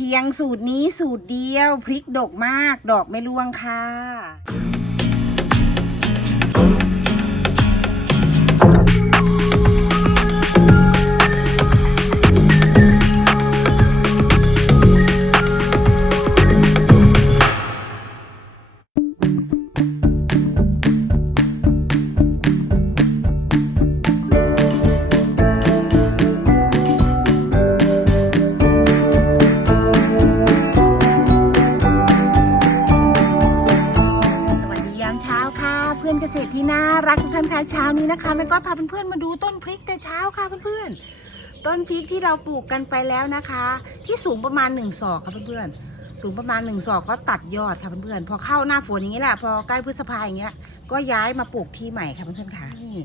พียงสูตรนี้สูตรเดียว พริกดกมาก ดอกไม่ร่วงค่ะ ค่ะเช้านี้นะคะแม่ก็พาเพื่อนๆมาดูต้นพริกแต่เช้าค่ะเพื่อนๆ ต้นพริกที่เราปลูกกันไปแล้วนะคะ ที่สูงประมาณ1ศอกค่ะเพื่อนๆสูงประมาณ1ศอกก็ตัดยอดค่ะเพื่อนๆพอเข้าหน้าฝนอย่างนี้แหละพอใกล้พฤษภาอย่างเงี้ยก็ย้ายมาปลูกที่ใหม่ค่ะเพื่อนๆค่ะนี่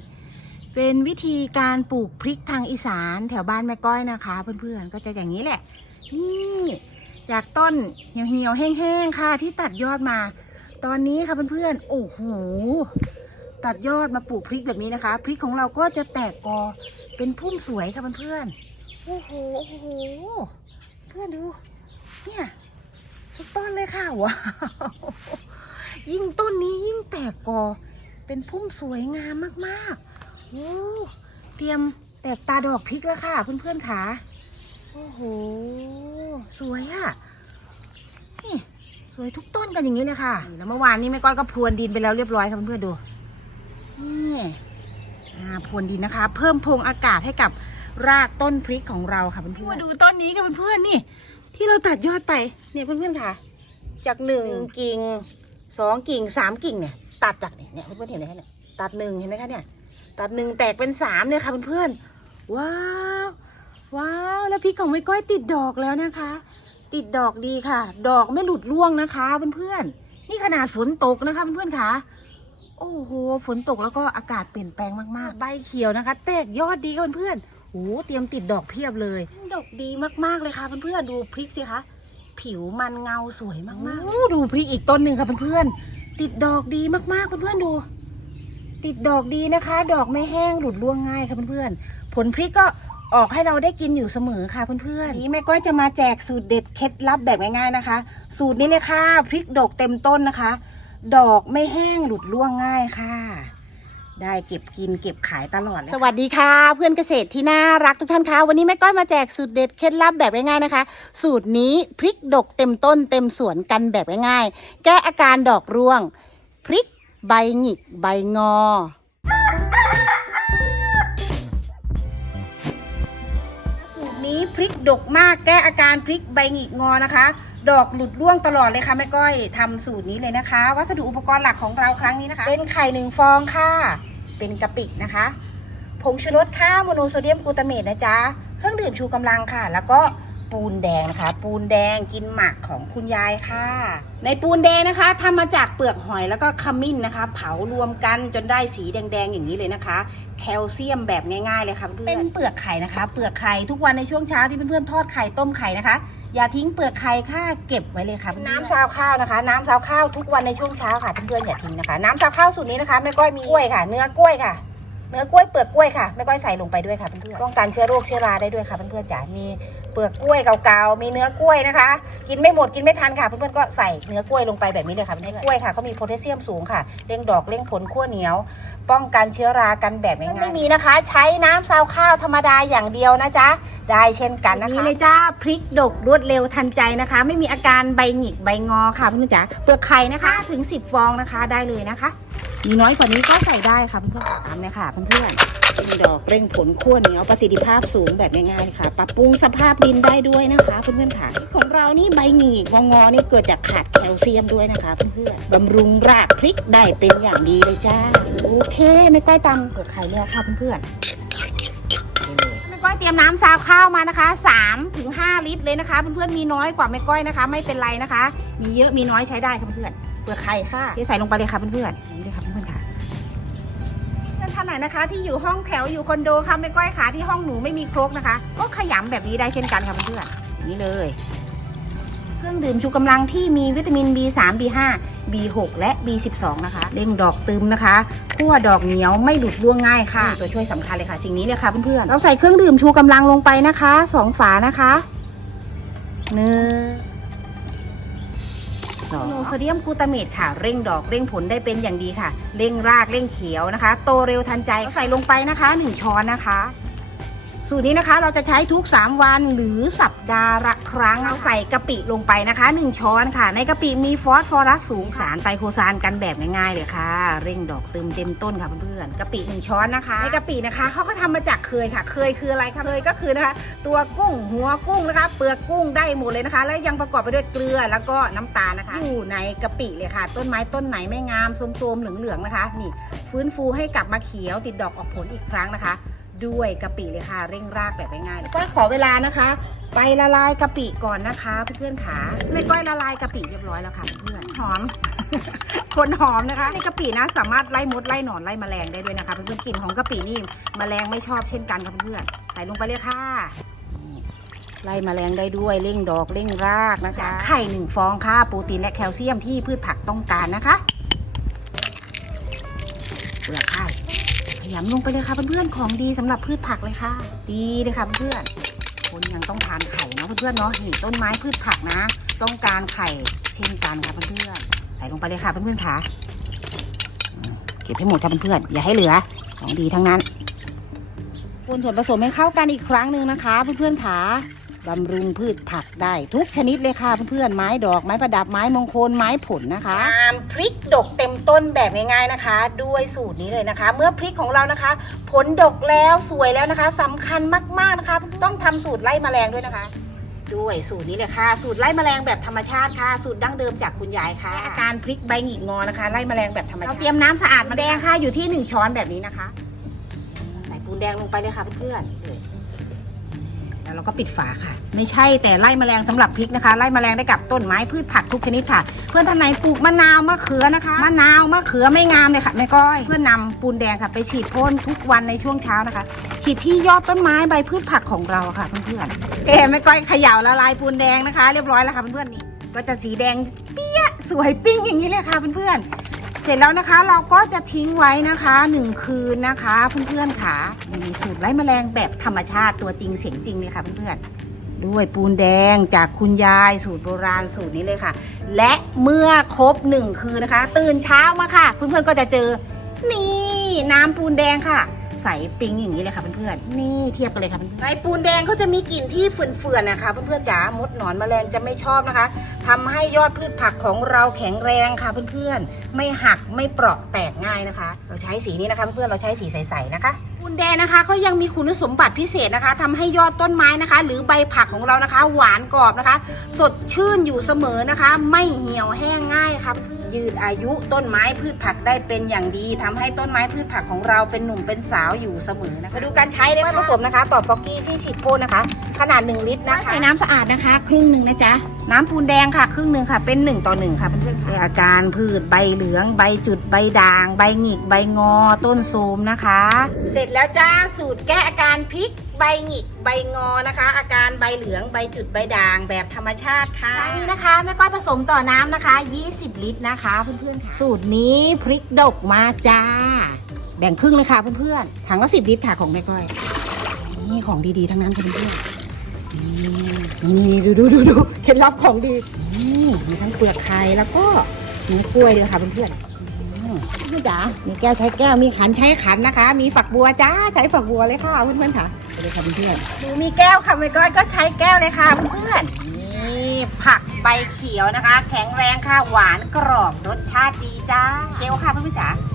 เป็นวิธีการปลูกพริกทางอีสานแถวบ้านแม่ก้อยนะคะ เพื่อนๆก็จะอย่างนี้แหละ นี่จากต้นเหี่ยวๆแห้งๆค่ะ ที่ตัดยอดมา ตอนนี้ค่ะเพื่อนๆโอ้โห ตัดยอดมาปลูกพริกแบบนี้นะคะ พริกของเราก็จะแตกกอเป็นพุ่มสวยค่ะเพื่อนๆโอ้โหโอ้โหเพื่อนดู เนี่ยทุกต้นเลยค่ะว้าวยิ่งต้นนี้ยิ่งแตกกอเป็นพุ่มสวยงามมากๆโอ้เตรียมแตกตาดอกพริกแล้วค่ะ เพื่อนๆค่ะโอ้โห สวยอะนี่สวยทุกต้นกันอย่างนี้เลยค่ะแล้วเมื่อวานนี้แม่ก้อยก็พรวนดินไปแล้วเรียบร้อยค่ะเพื่อนๆดู นี่พรวนดินนะคะ เพิ่มพงอากาศให้กับรากต้นพริกของเราค่ะเพื่อนๆมาดูต้นนี้ค่ะเพื่อนๆนี่ ที่เราตัดยอดไปเนี่ยเพื่อนๆค่ะ จากหนึ่งกิ่งสองกิ่งสามกิ่งเนี่ย ตัดจากเนี่ยเนี่ยเพื่อนๆเห็นไหมคะเนี่ยตัดหนึ่งเห็นไหมคะเนี่ย ตัดหนึ่งแตกเป็นสามเนี่ยค่ะเพื่อนๆว้าวว้าวแล้วพริกของแม่ก้อยติดดอกแล้วนะคะ ติดดอกดีค่ะ ดอกไม่หลุดร่วงนะคะเพื่อนๆนี่ขนาดฝนตกนะคะเพื่อนๆค่ะ โอ้โห ฝนตกแล้วก็อากาศเปลี่ยนแปลงมากๆ ใบเขียวนะคะ แตกยอดดีค่ะเพื่อนๆโอ้โหเตรียมติดดอกเพียบเลย ดอกดีมากๆเลยค่ะเพื่อนๆดูพริกสิคะ ผิวมันเงาสวยมากๆโอ้ดูพริกอีกต้นหนึ่งค่ะเพื่อนๆ ติดดอกดีมากๆเพื่อนๆดู ติดดอกดีนะคะ ดอกไม่แห้งหลุดร่วงง่ายค่ะเพื่อนๆ ผลพริกก็ออกให้เราได้กินอยู่เสมอค่ะเพื่อนๆ นี้แม่ก้อยจะมาแจกสูตรเด็ดเคล็ดลับแบบง่ายๆนะคะ สูตรนี้เลยค่ะพริกดกเต็มต้นนะคะ ดอกไม่แห้งหลุดร่วงง่ายค่ะ ได้เก็บกินเก็บขายตลอดเลยสวัสดีค่ะ เพื่อนเกษตรที่น่ารักทุกท่านคะวันนี้แม่ก้อยมาแจกสูตรเด็ดเคล็ดลับแบบง่ายๆนะคะ สูตรนี้พริกดกเต็มต้นเต็มสวนกันแบบง่ายๆแก้อาการดอกร่วง พริกใบหงิกใบงอสูตรนี้พริกดกมากแก้อาการพริกใบหงิกงอนะคะ ดอกหลุดร่วงตลอดเลยค่ะแม่ก้อยทำสูตรนี้เลยนะคะ วัสดุอุปกรณ์หลักของเราครั้งนี้นะคะ เป็นไข่หนึ่งฟองค่ะ เป็นกะปินะคะผงชูรสค่ะโมโนโซเดียมกลูตาเมตนะจ๊ะเครื่องดื่มชูกำลังค่ะ แล้วก็ปูนแดงนะคะ ปูนแดงกินหมักของคุณยายค่ะ ในปูนแดงนะคะทำมาจากเปลือกหอยแล้วก็ขมิ้นนะคะ เผารวมกันจนได้สีแดงๆอย่างนี้เลยนะคะ แคลเซียมแบบง่ายๆเลยค่ะเพื่อนเป็นเปลือกไข่นะคะ เปลือกไข่ทุกวันในช่วงเช้าที่เพื่อนๆทอดไข่ต้มไข่นะคะ อย่าทิ้งเปลือกไข่ค่ะเก็บไว้เลยค่ะน้ำซาวข้าวนะคะ น้ำซาวข้าวทุกวันในช่วงเช้าค่ะเพื่อนๆอย่าทิ้งนะคะ น้ำซาวข้าวสูตรนี้นะคะแม่ก้อยมีกล้วยค่ะ เนื้อกล้วยค่ะ เนื้อกล้วยเปลือกกล้วยค่ะแม่ก้อยใส่ลงไปด้วยค่ะเพื่อนๆป้องกันเชื้อโรคเชื้อราได้ด้วยค่ะเพื่อนๆจ๋ามี เปลือกกล้วยเก่าๆ มีเนื้อกล้วยนะคะ กินไม่หมดกินไม่ทันค่ะเพื่อนๆก็ใส่เนื้อกล้วยลงไปแบบนี้เลยค่ะเพื่อนๆกล้วยค่ะเขามีโพแทสเซียมสูงค่ะเร่งดอกเร่งผลขั้วเหนียว ป้องกันเชื้อรากันแบบง่ายๆไม่มีนะคะ ใช้น้ำซาวข้าวธรรมดาอย่างเดียวนะจ๊ะได้เช่นกันนะคะนี่เลยจ้าพริกดกรวดเร็วทันใจนะคะ ไม่มีอาการใบหงิกใบงอค่ะเพื่อนๆจ๋าเปลือกไข่นะคะถึง 10 ฟองนะคะได้เลยนะคะ มีน้อยกว่านี้ก็ใส่ได้ค่ะเพื่อนๆตามเลยค่ะเพื่อนๆมีดอกเร่งผลขั้วเหนียวประสิทธิภาพสูงแบบง่ายๆค่ะ ปรับปรุงสภาพดินได้ด้วยนะคะเพื่อนๆค่ะ ของเรานี่ใบหงิกงองอนี่เกิดจากขาดแคลเซียมด้วยนะคะเพื่อนๆบำรุงรากพริกได้เป็นอย่างดีเลยจ้าโอเคไม่ก้อยตำเปลือกไข่เนี่ยค่ะเพื่อนๆแม่ก้อยเตรียมน้ำซาวข้าวมานะคะ3ถึง5ลิตรเลยนะคะ เพื่อนๆมีน้อยกว่าแม่ก้อยนะคะ ไม่เป็นไรนะคะ มีเยอะมีน้อยใช้ได้ค่ะเพื่อนๆ เปลือกไข่ค่ะเทใส่ลงไปเลยค่ะเพื่อนๆนี่เลยค่ะเพื่อนๆค่ะเพื่อนท่านไหนนะคะ ที่อยู่ห้องแถวอยู่คอนโดค่ะแม่ก้อยขาที่ห้องหนูไม่มีครกนะคะ ก็ขยำแบบนี้ได้เช่นกันค่ะเพื่อนๆอย่างนี้เลย เครื่องดื่มชูกำลังที่มีวิตามิน B3 B5 B6 และ B12 นะคะเร่งดอกตึมนะคะคั่วดอกเหนียวไม่หลุดร่วงง่ายค่ะตัวช่วยสำคัญเลยค่ะสิ่งนี้เลยค่ะเพื่อนๆเราใส่เครื่องดื่มชูกำลังลงไปนะคะสองฝานะคะหนึ่ง โนโซเดียมกลูตาเมตค่ะ เร่งดอกเร่งผลได้เป็นอย่างดีค่ะ เร่งรากเร่งเขียวนะคะ โตเร็วทันใจใส่ลงไปนะคะ 1 ช้อนนะคะ สูตรนี้นะคะเราจะใช้ทุก 3 วันหรือสัปดาห์ละครั้งเอาใส่กะปิลงไปนะคะ 1 ช้อนค่ะ ในกะปิมีฟอสฟอรัสสูงสารไตรโคซานกันแบบง่ายๆเลยค่ะ เร่งดอกเติมเต็มต้นค่ะเพื่อนๆกะปิ 1 ช้อนนะคะ ในกะปินะคะเขาก็ทำมาจากเคยค่ะ เคยคืออะไรคะเคยก็คือนะคะ ตัวกุ้งหัวกุ้งนะคะ เปลือกกุ้งได้หมดเลยนะคะ และยังประกอบไปด้วยเกลือแล้วก็น้ำตาลนะคะ อยู่ในกะปิเลยค่ะ ต้นไม้ต้นไหนไม่งามโทมๆเหลืองๆนะคะ นี่ ฟื้นฟูให้กลับมาเขียวติดดอกออกผลอีกครั้งนะคะ ด้วยกะปิเลยค่ะ เร่งรากแบบง่ายๆแล้วก็ขอเวลานะคะ ไปละลายกะปิก่อนนะคะเพื่อนๆขาแม่ก้อยละลายกะปิเรียบร้อยแล้วค่ะเพื่อนหอม คนหอมนะคะในกะปินะ สามารถไล่มดไล่หนอนไล่แมลงได้ด้วยนะคะเพื่อนๆกลิ่นของกะปินี่แมลงไม่ชอบเช่นกันค่ะเพื่อนๆใส่ลงไปเลยค่ะไล่แมลงได้ด้วยเร่งดอกเร่งรากนะคะไข่หนึ่งฟองค่ะโปรตีนและแคลเซียมที่พืชผักต้องการนะคะเปลือกไข่ ขยำลงไปเลยค่ะเพื่อนๆของดีสำหรับพืชผักเลยค่ะ ดีเลยค่ะเพื่อนคนยังต้องทานไข่เนาะเพื่อนๆเนาะนี่ต้นไม้พืชผักนะ ต้องการไข่เช่นกันค่ะเพื่อนๆใส่ลงไปเลยค่ะเพื่อนๆค่ะเก็บให้หมดค่ะเพื่อนๆอย่าให้เหลือ ของดีทั้งนั้นคนส่วนผสมให้เข้ากันอีกครั้งหนึ่งนะคะ เพื่อนๆค่ะ บำรุงพืชผักได้ทุกชนิดเลยค่ะเพื่อนๆไม้ดอกไม้ประดับไม้มงคลไม้ผลนะคะตามพริกดกเต็มต้นแบบง่ายๆนะคะ ด้วยสูตรนี้เลยนะคะ เมื่อพริกของเรานะคะ ผลดกแล้วสวยแล้วนะคะสำคัญมากๆนะคะ ต้องทำสูตรไล่แมลงด้วยนะคะ ด้วยสูตรนี้เลยค่ะ สูตรไล่แมลงแบบธรรมชาติค่ะ สูตรดั้งเดิมจากคุณยายค่ะ อาการพริกใบหงิกงอนะคะ ไล่แมลงแบบธรรมชาติเราเตรียมน้ำสะอาดมาแดงค่ะอยู่ที่หนึ่งช้อนแบบนี้นะคะใส่ปูนแดงลงไปเลยค่ะเพื่อนๆ แล้วเราก็ปิดฝาค่ะ ไม่ใช่แต่ไล่แมลงสำหรับพริกนะคะ ไล่แมลงได้กับต้นไม้พืชผักทุกชนิดค่ะ เพื่อนท่านไหนปลูกมะนาวมะเขือนะคะ มะนาวมะเขือไม่งามเลยค่ะแม่ก้อย เพื่อนนำปูนแดงค่ะ ไปฉีดพ่นทุกวันในช่วงเช้านะคะ ฉีดที่ยอดต้นไม้ใบพืชผักของเราค่ะเพื่อนๆเอ๊ะแม่ก้อยเขย่าละลายปูนแดงนะคะ เรียบร้อยแล้วค่ะเพื่อนๆนี่ก็จะสีแดงเปี้ยสวยปิ้งอย่างนี้เลยค่ะเพื่อนๆ เสร็จแล้วนะคะเราก็จะทิ้งไว้นะคะหนึ่งคืนนะคะเพื่อนๆค่ะนี่สูตรไล่แมลงแบบธรรมชาติตัวจริงเสียงจริงเลยค่ะเพื่อนๆด้วยปูนแดงจากคุณยายสูตรโบราณสูตรนี้เลยค่ะ และเมื่อครบหนึ่งคืนนะคะ ตื่นเช้ามาค่ะ เพื่อนๆก็จะเจอนี่น้ำปูนแดงค่ะ ใสปิ้งอย่างนี้เลยค่ะเพื่อนๆนี่เทียบกันเลยค่ะเพื่อนๆในปูนแดงเขาจะมีกลิ่นที่เฟื่อนๆนะคะเพื่อนๆจ๋ามดหนอนแมลงจะไม่ชอบนะคะทำให้ยอดพืชผักของเราแข็งแรงค่ะเพื่อนๆไม่หักไม่เปราะแตกง่ายนะคะ เราใช้สีนี้นะคะเพื่อนๆเราใช้สีใสๆนะคะปูนแดงนะคะเขายังมีคุณสมบัติพิเศษนะคะทำให้ยอดต้นไม้นะคะ หรือใบผักของเรานะคะ หวานกรอบนะคะ สดชื่นอยู่เสมอนะคะ ไม่เหี่ยวแห้งง่ายครับ ยืดอายุต้นไม้พืชผักได้เป็นอย่างดีทำให้ต้นไม้พืชผักของเราเป็นหนุ่มเป็นสาวอยู่เสมอนะคะมาดูการใช้เลยค่ะผสมนะคะ ต่อฟอกกี้ที่ฉีดพ่นนะคะ ขนาด 1 ลิตรนะคะใส่น้ำสะอาดนะคะ ครึ่งหนึ่งนะจ๊ะ น้ำปูนแดงค่ะครึ่งหนึ่งค่ะ เป็น1ต่อ1ค่ะเพื่อนๆค่ะอาการพืชใบเหลือง ใบจุดใบด่าง ใบหงิก ใบงอ ต้นโทรมนะคะ เสร็จแล้วจ้าสูตรแก้อาการพริกใบหงิกใบงอนะคะ อาการใบเหลืองใบจุดใบด่างแบบธรรมชาติค่ะนี่นะคะแม่ก้อยผสมต่อน้ำนะคะ 20 ลิตรนะคะเพื่อนๆค่ะ สูตรนี้พริกดกมากจ้า แบ่งครึ่งเลยค่ะเพื่อนๆถังละ10 ลิตรค่ะของแม่ก้อยนี่ของดีๆทั้งนั้นค่ะเพื่อนๆ นี่นี่ดูดูดูดูเคล็ดลับของดีนี่มีทั้งเปลือกไข่แล้วก็เนื้อกล้วยด้วยค่ะเพื่อนๆอืมพี่จ๋ามีแก้วใช้แก้วมีขันใช้ขันนะคะ มีฝักบัวจ้าใช้ฝักบัวเลยค่ะเพื่อนๆค่ะไปเลยค่ะเพื่อนๆดูมีแก้วค่ะไม่ก้อยก็ใช้แก้วเลยค่ะเพื่อนๆนี่ผักใบเขียวนะคะ แข็งแรงค่ะหวานกรอบรสชาติดีจ้าเชลค่ะเพื่อนๆจ๋าเอา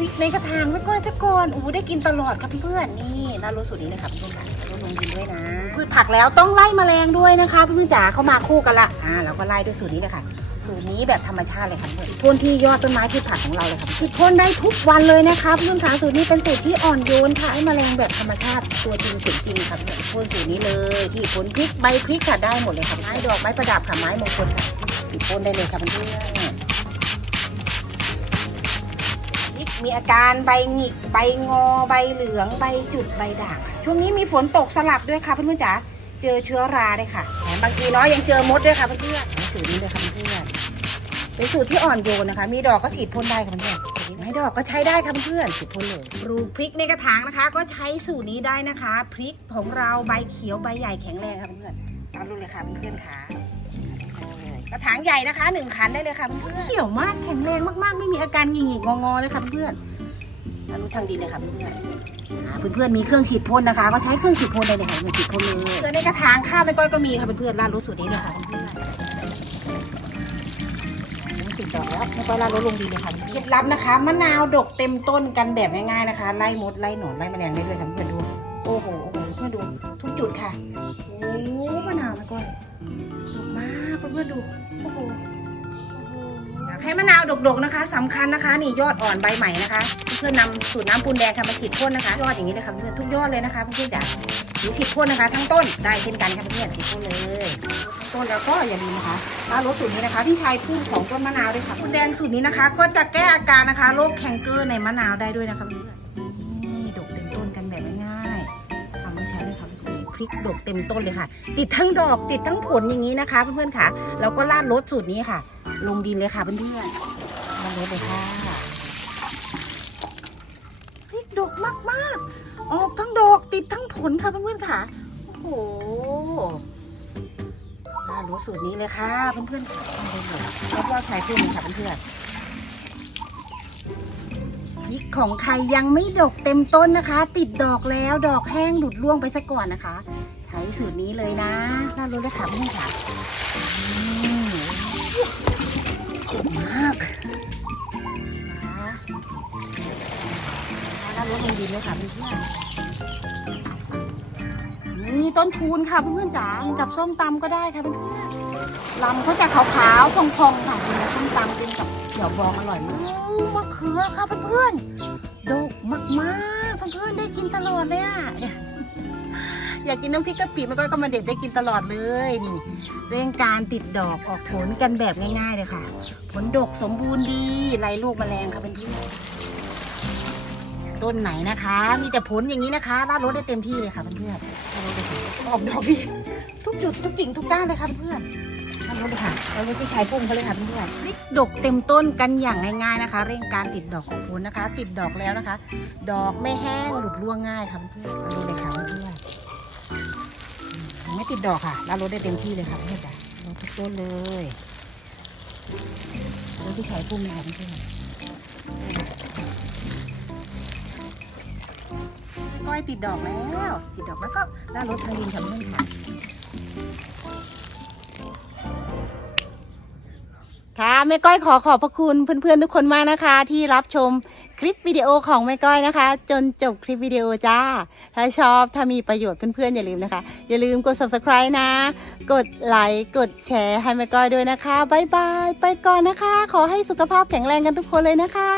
ริกในกระถางไว้ก่อนสักก่อนโอ้ได้กินตลอดครับเพื่อนๆนี่น่ารู้สูตรนี้เลยครับเพื่อนๆค่ะต้องลงดินด้วยนะพืชผักแล้วต้องไล่แมลงด้วยนะคะเพื่อนๆจ๋าเข้ามาคู่กันละอ่าเราก็ไล่ด้วยสูตรนี้เลยค่ะสูตรนี้แบบธรรมชาติเลยค่ะเพื่อนพ่นที่ยอดต้นไม้พืชผักของเราเลยค่ะคือพ่นได้ทุกวันเลยนะคะเพื่อนๆค่ะสูตรนี้เป็นสูตรที่อ่อนโยนค่ะให้แมลงแบบธรรมชาติตัวจริงเสียงจริงค่ะเพื่อนพ่นสูตรนี้เลยที่พ่นพริกใบพริกค่ะได้หมดเลยค่ะไม้ดอกไม้ประดับค่ะไม้มงคลค่ะฉีดพ่นได้เลยค่ะเพื่อนๆ มีอาการใบหงิกใบงอใบเหลืองใบจุดใบด่างค่ะช่วงนี้มีฝนตกสลับด้วยค่ะเพื่อนๆจ๋าเจอเชื้อราด้วยค่ะแถมบางทีเนาะยังเจอมดด้วยค่ะเพื่อนๆสูตรนี้เลยค่ะเพื่อนๆเป็นสูตรที่อ่อนโยนนะคะ มีดอกก็ฉีดพ่นได้ค่ะเพื่อนๆไม่ดอกก็ใช้ได้ค่ะเพื่อนๆสุดพ้นเลยปลูกพริกในกระถางนะคะ ก็ใช้สูตรนี้ได้นะคะ พริกของเราใบเขียวใบใหญ่แข็งแรงค่ะเพื่อนๆตามดูเลยค่ะเพื่อนๆค่ะ กระถางใหญ่นะคะหนึ่งคันได้เลยค่ะเพื่อนๆเขียวมากแข็งแรงมากๆ ไม่มีอาการหงิกๆงอๆเลยค่ะเพื่อนๆตามดูทางดินเลยค่ะเพื่อนๆอ่าเพื่อนๆมีเครื่องฉีดพ่นนะคะ ก็ใช้เครื่องฉีดพ่นได้เลยค่ะเครื่องฉีดพ่นเลยเกลือในกระถางข้าวไม่ก้อยก็มีค่ะเพื่อนๆร้านรถสูตรนี้เลยค่ะเพื่อนๆติดดอกแล้วไม่ต้องลาดลดลงดีเลยค่ะเคล็ดลับนะคะมะนาวดกเต็มต้นกันแบบง่ายๆนะคะ ไล่มดไล่หนอนไล่แมลงได้ด้วยค่ะเพื่อนๆดูโอ้โหโอ้โหเพื่อนดูทุกจุดค่ะโอ้มะนาวไม่ก้อยดกมากเพื่อนๆดู โอ้โหอยากให้มะนาวดกๆนะคะสำคัญนะคะ นี่ยอดอ่อนใบใหม่นะคะ เพื่อนนำสูตรน้ำปูนแดงค่ะมาฉีดพ่นนะคะ ยอดอย่างนี้เลยค่ะเพื่อนทุกยอดเลยนะคะเพื่อนๆจ๋าหรือฉีดพ่นนะคะ ทั้งต้นได้เช่นกันค่ะเพื่อนๆฉีดพ่นเลยทั้งต้นแล้วก็อย่าลืมนะคะถ้ารสสูตรนี้นะคะที่ใช้พุ่มของต้นมะนาวด้วยค่ะคุณแดงสูตรนี้นะคะ ก็จะแก้อาการนะคะโรคแคนเกอร์ในมะนาวได้ด้วยนะคะเพื่อน พริกดกเต็มต้นเลยค่ะ ติดทั้งดอกติดทั้งผลอย่างนี้นะคะ เพื่อนๆค่ะแล้วก็ราดรสสูตรนี้ค่ะ ลงดินเลยค่ะเพื่อนๆราดรสเลยค่ะพริกดกมากๆ ออกทั้งดอกติดทั้งผลค่ะเพื่อนๆค่ะโอ้โหน่ารู้สูตรนี้เลยค่ะเพื่อนๆค่ะแล้วก็ใช้พุ่มค่ะเพื่อนๆ พริกของใครยังไม่ดกเต็มต้นนะคะ ติดดอกแล้วดอกแห้งหลุดร่วงไปซะก่อนนะคะ ใช้สูตรนี้เลยนะน่ารู้เลยค่ะเพื่อนค่ะอืมมากน่ารู้ลงดินเลยค่ะเพื่อนนี่ต้นทูนค่ะเพื่อนๆจ๋ากินกับส้มตำก็ได้ค่ะเพื่อนๆลำเขาจะขาวๆพองๆค่ะกินกับส้มตำกินกับ ขียวบองอร่อยมากอู้มะเขือค่ะเพื่อนๆดกมากๆเพื่อนๆได้กินตลอดเลยอะเนี่ยอยากกินน้ำพริกกะปิมันก็ก็มาเด็ดได้กินตลอดเลยนี่เรื่องการติดดอกออกผลกันแบบง่ายๆเลยค่ะ ผลดกสมบูรณ์ดีไรลูกแมลงค่ะเพื่อนๆต้นไหนนะคะ มีแต่ผลอย่างนี้นะคะราดรสได้เต็มที่เลยค่ะเพื่อนๆออกดอกดีทุกจุดทุกกิ่งทุกก้านเลยค่ะเพื่อนำรถเลยค่ะเราไม่ใช้พุ่มเขาเลยค่ะเพื่อนพริกดกเต็มต้นกันอย่างง่ายๆนะคะ เร่งการติดดอกของผลนะคะ ติดดอกแล้วนะคะ ดอกไม่แห้งหลุดร่วงง่ายค่ะเพื่อนเอาดูเลยค่ะเพื่อนไม่ติดดอกค่ะแล้วรถได้เต็มที่เลยค่ะเพื่อนจ้ะรถทุกต้นเลยรถที่ใช้พุ่มเลยค่ะเพื่อนก้อยติดดอกแล้ว ติดดอกแล้วก็ล่ารถทางดินค่ะเพื่อนค่ะ ค่ะแม่ก้อยขอขอบพระคุณเพื่อนๆทุกคนมากนะคะ ที่รับชมคลิปวิดีโอของแม่ก้อยนะคะ จนจบคลิปวิดีโอจ้า ถ้าชอบถ้ามีประโยชน์เพื่อนๆอย่าลืมนะคะ อย่าลืมกด subscribe นะ กดไลค์กดแชร์ให้แม่ก้อยด้วยนะคะบายบายไปก่อนนะคะ ขอให้สุขภาพแข็งแรงกันทุกคนเลยนะคะ